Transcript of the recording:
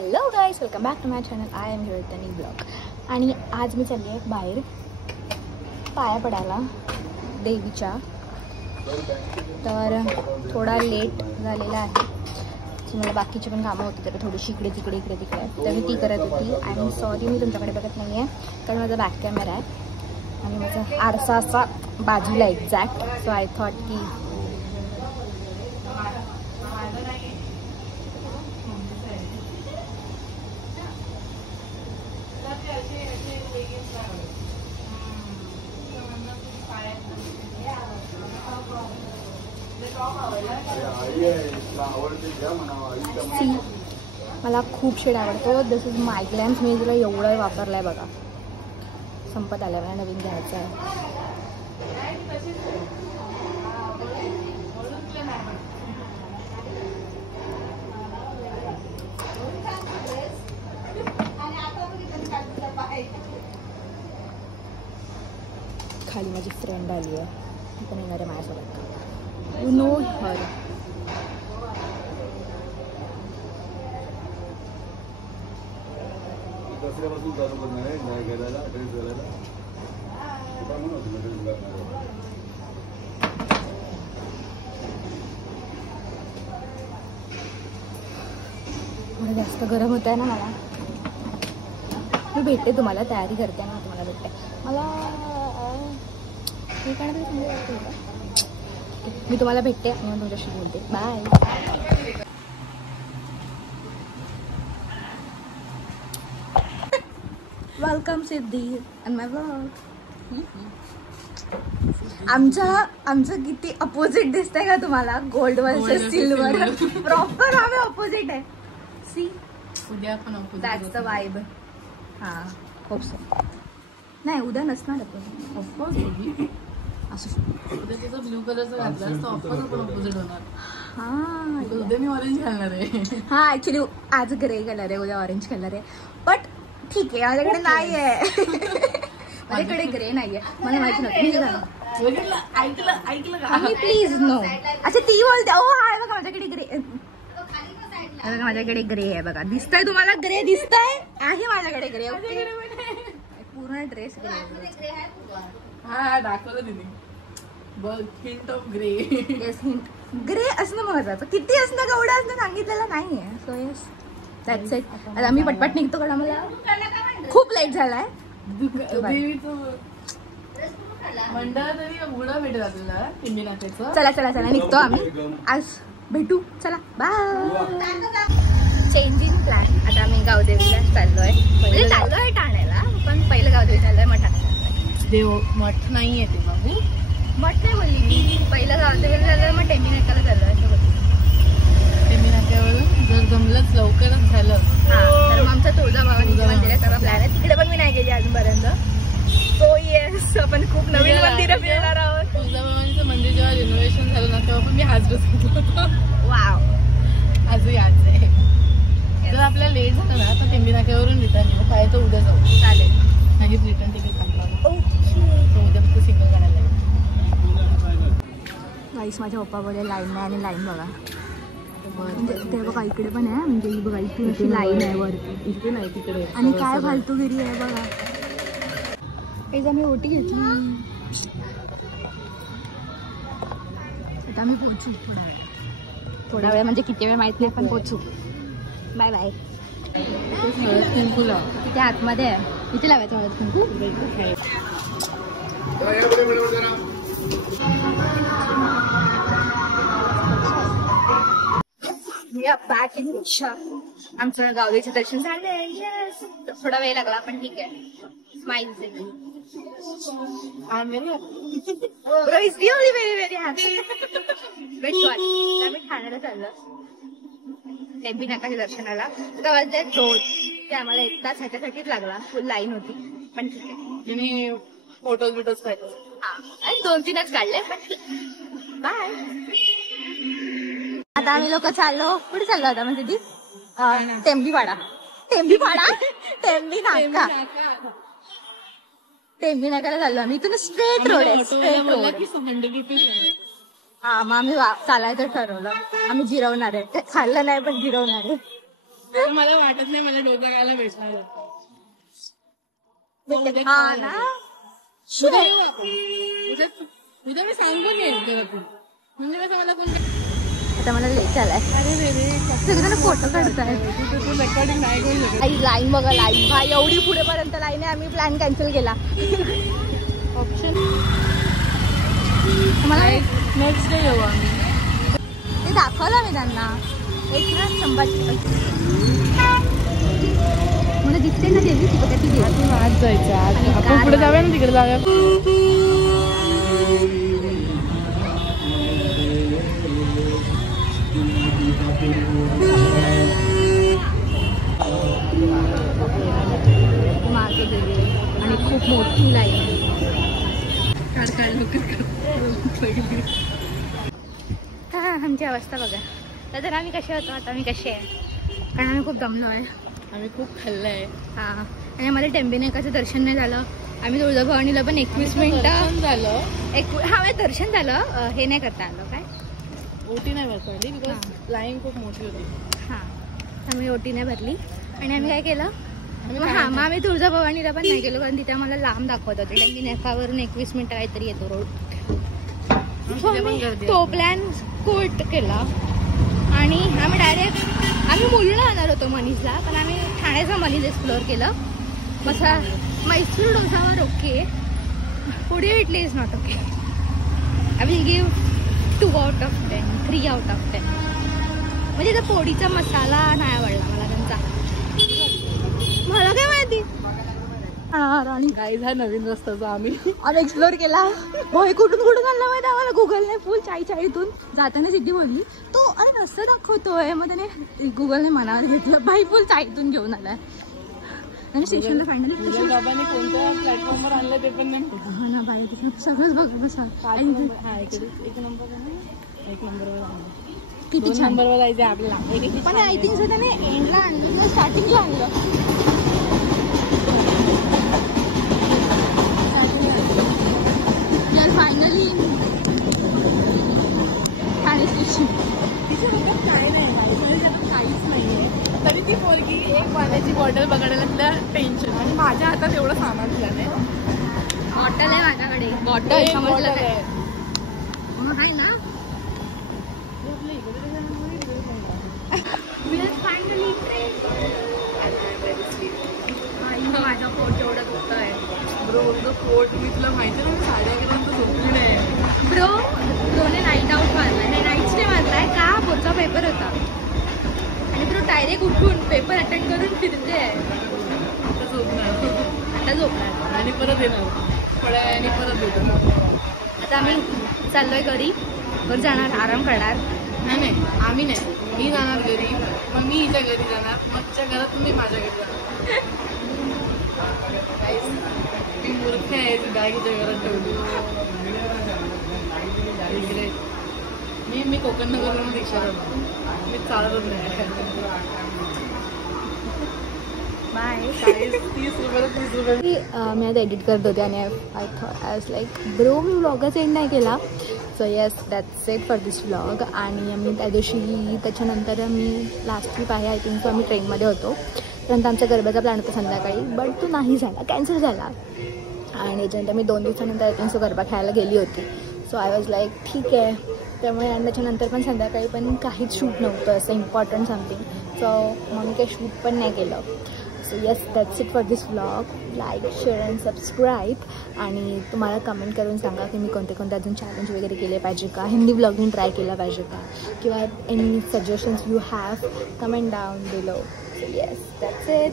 Hello guys, welcome back to my channel. I am here Tani blog. आणि आज मी चालली आहे बाहेर पाया पडायला देवीच्या. तर थोडा लेट झालेला आहे. मला बाकीची पण कामं होती, तर थोडीशी इकडे तिकडे तर मी ती करत होती. आणि सॉरी मी तुमच्याकडे बघत नाही आहे, कारण माझा बॅक कॅमेरा आहे आणि माझा आरसा असा बाजूला एक्झॅक्ट. सो आय थॉट की मला खूप शेड आवडतो. दिस इज माय ग्लॅम्स. मी तिला एवढं वापरलं आहे बघा. संपत आलं, मला नवीन घ्यायचं आहे. खाली माझी फ्रेंड आली आहे, ती पण येणार आहे माझ्यासोबत. यू नो हर. दसऱ्यापासून चालू करणार आहे ड्राय करायला, ड्रेस घालायला. थोडं जास्त गरम होत आहे ना मला. मी भेटते तुम्हाला, तयारी करते आणि तुम्हाला भेटते. मला हे काय मी तुम्हाला भेटते आणि मग तुमच्याशी बोलते. Bye. Welcome Siddhi and my vlog. आमचं किती अपोजिट दिसतंय का तुम्हाला? Gold versus silver. प्रॉपर आम्ही अपोजिट आहे. सी, उद्या पण अपोजिट. That's the vibe. हां, होप सो. नाही, उद्या नसणार आपण. Of course baby. असं उद्या त्याचा ब्ल्यू कलरचा घातलास तर ऑफकोर्स आपण अपोजिट होणार. हां, उद्या मी ऑरेंज घालणार आहे. हां, ऍक्च्युली आज ग्रे कलर आहे, उद्या ऑरेंज कलर आहे. बट ठीक आहे, माझ्याकडे नाही आहे. माझ्याकडे ग्रे नाही आहे. मला माहिती नव्हतं. ऐकलं का? Please no. अच्छा, ती बोलते. ओ हाय, बघा माझ्याकडे ग्रे. बघा माझ्याकडे ग्रे आहे. बघा, दिसतंय तुम्हाला? ग्रे दिसतंय आहे माझ्याकडे ग्रे. पूर्ण ड्रेस ग्रे. हा, दाखवलं तिने. बघ, hint of grey. Yes, hint. Grey असणं महत्वाचं. किती असणं केवढं असणं सांगितलेलं नाहीये. So yes, that's it. आता आम्ही पटपट निघतो, कारण मला खूप लेट झालाय. मंडळ तरी उघडा भेटेल आपल्याला टिंबी नाक्याचं. चला चला चला, निघतो आम्ही. आज भेटू. चला, बाय. Changing plan. आता आम्ही गावदेवीला चाललोय. म्हणजे चाललोय ठाण्याला, पण पहिलं गावदेवी चाललोय मठात. देव मठ नाहीये ते बाबू. मठ नाही बोलली मी. पहिलं गावदेवीला चाललोय, मग टेंबी नाक्याला चाललोय असं बोलली. टेंबी नाक्यावरून जर जमलंच लवकरच झालं तर मग आमचा तुळजाभवानी मंदिराचा प्लॅन आहे. तिकडे पण मी नाही गेली अजूनपर्यंत. सो येस, आपण खूप नवीन मंदिरं फिरणार आहोत. तुळजाभवानीचं मंदिर जेव्हा रिनोव्हेशन झालं ना, तेव्हा पण मी हाजरच होतो. वाव. आजही यायचं आहे. जर आपल्याला लेट झालं ना, तर टेंबी नाक्यावरून रिटर्न येऊ. काय तर उद्या जाऊ. चालेल. नाही रिटर्न तिकीट संपलं. ओके. उद्या फक्त सिंगल काढायला लागेल. गाईस, माझ्या पप्पा बोलले लाईन नाही, आणि लाईन बघा. म्हणजे ते बघा इकडे पण आहे. म्हणजे ही बघा इथे अशी लाईन आहे वरती. इथे नाही, तिकडे. आणि काय फालतूगिरी आहे बघा. एकदा मी ओटी घेतली. आता मी पोहोचू थोडा वेळ. म्हणजे किती वेळ माहित नाही, पण पोहोचू. Bye bye. हळद कुंकू लाव. तिथे आतमध्ये आहे. इथे लावायचं हळद कुंकू. बॅक इन रिक्षा. आमचं गावदेवीचं दर्शन झालंय. थोडा वेळ लागला, पण ठीक आहे. Smile. I'm very happy. Bro, he's really very, very happy. Which one? आम्ही ठाण्याला चाललो. टेंबी नाक्याच्या दर्शनाला. तर वाजले 2. ते आम्हाला 1 तास ह्याच्यासाठीच लागला. फुल लाईन होती, पण ठीक आहे. तिने फोटोज बिटोज काढले. हा, आणि 2-3च काढले, पण बाय. आता आम्ही लोक चाललो. कुठे चाललो आता? म्हणजे ती टेंबीपाडा. टेंबी नाका. टेंबी नाक्याला चाललो आम्ही. इथून स्ट्रेट रोड आहे. Straight road. 100 रुपीज. हा, मग आम्ही चालायचं ठरवलं. आम्ही जिरवणार आहे. ते खाल्लं नाही, पण जिरवणार आहे. मला वाटत नाही मला डोसा खायला भेटणार. हा ना उद्या येऊ आपण. उद्या मी सांगून येईल घरातून. म्हणजे कसं मला कोण आता मला लेट आलाय. अरे रे रे सगळेजण फोटो काढताय. तू रेकॉर्डिंग नाही करू शकत. आई लाईन बघा लाईन भाई एवढी पुढेपर्यंत लाईन आहे. आम्ही प्लॅन कॅन्सल केला. ऑप्शन मला नेक्स्ट डे येऊ आम्ही. ते दाखवलं मी त्यांना. एक ना संभाजी मला दिसते ना देवी ती बघा ती देवी. आज जायचं आज आणि आपण कार पुढे जाऊया ना तिकडे जाऊया. मागे गेले आणि खूप मोठी लाईन. काय हा आमची अवस्था बघा. तर आम्ही कसे होतो आता आम्ही कसे आहे कारण आम्ही खूप दमलो आहे. आम्ही खूप खाल्लंय. हा आणि आम्हाला टेंबेनायकाचं दर्शन नाही झालं. आम्ही तुळजाभवानीला पण 21 मिनिटं झालं. हा दर्शन झालं. हे नाही करता आलं काय ओटी नाही भरली बिकॉज लाईन खूप मोठी होती. हां आम्ही ओटी नाही भरली आणि आम्ही काय केलं आम्ही हां मग आम्ही तुळजाभवानीला पण नाही गेलो कारण तिथे आम्हाला लांब दाखवत होते. टेंबेनायकावरून 21 मिनिटं काहीतरी येतो रोड. तो प्लॅन कोट केला आणि आम्ही डायरेक्ट आम्ही मुलुंडला जाणार होतो मनीषला पण आम्ही ठाण्याचं मनीष एक्सप्लोअर केलं. मैसूर डोसावर ओके. पुढे idli is not okay. I will give 2 out of 10 3 out of 10. म्हणजे त्या पोळीचा मसाला नाही आवडला मला त्यांचा. मला काय माहिती. आणि गाईज हा नवीन रस्त्याचा आम्ही एक्सप्लोर केला. होय कुठून कुठून आणला माहिती आम्हाला. गुगलने फुल चाळीतून जाताना सिद्धी बोलली तो आणि रस्ता दाखवतोय. मग त्याने गुगलने मनावर घेतलं बाई फुल चाळीतून घेऊन आलाय. आणि स्टेशनला फायनली बाबांनी कोणत्या प्लॅटफॉर्मवर आणलं ते पण नाही. हा ना बाई सगळंच बघ बसा. एक नंबरवर किती 2 छान नंबरवर जायचं आपल्याला. पण आय थिंक त्याने एंडला आणलं स्टार्टिंगला आणलं. Finally Thane station. काय नाही काहीच नाहीये तरी ती पोरगी एक पाण्याची बॉटल बघायला तिला टेन्शन. आणि माझ्या हातात एवढं सामान दिलं नाही. बॉटल आहे माझ्याकडे. बॉटल आहे ना माझा पोट एवढं दुखत आहे. ब्रो पोट मी तुला माहिती ना 11:30 झोपली नाही. ब्रोने नाईट आउट मारलाय. नाईट स्टे मारलाय का पुढचा पेपर होता आणि ब्रो डायरेक्ट उठून पेपर अटेंड करून फिरते आहे. आता झोपणार आणि परत येणार थोड्या वेळाने परत येतो. आता आम्ही चाललोय घरी. घरी जाणार आराम करणार. नाही आम्ही नाही. मी जाणार घरी मग मी हिच्या घरी जाणार मग तिच्या घरात तुम्ही माझ्या घरी जाणार. मी मूर्ख आहे ती बॅग हिच्या घरात ठेवली. मी कोकण नगरवरून रिक्षा करतो. मी चालतच नाही. बाय. 30 रुपये मी आता एडिट करत होते आणि आय वॉज लाईक ब्रो मी व्लॉगच एंड नाही केला. So yes that's it for this vlog. आणि आम्ही त्या दिवशी त्याच्यानंतर मी लास्ट ट्रिप आहे आय थिंक. आम्ही ट्रेनमध्ये होतो. त्यानंतर आमच्या गरब्याचा प्लॅन होता संध्याकाळी बट तो नाही झाला. कॅन्सल झाला. आणि त्याच्यानंतर मी 2 दिवसानंतर आय थिंक गरबा खेळायला गेली होती. सो आय वॉज लाईक ठीक आहे. त्यामुळे आणि त्याच्यानंतर पण संध्याकाळी पण काहीच शूट नव्हतं असं इम्पॉर्टंट समथिंग. सो मग मी काही शूट पण नाही केलं. So yes that's it for this vlog. Like share and subscribe. आणि तुम्हाला कमेंट करून सांगा की मी कोणते अजून चॅलेंज वगैरे केले पाहिजे का. हिंदी ब्लॉगिंग ट्राय केला पाहिजे का किंवा any suggestions you have comment down below. So yes that's it.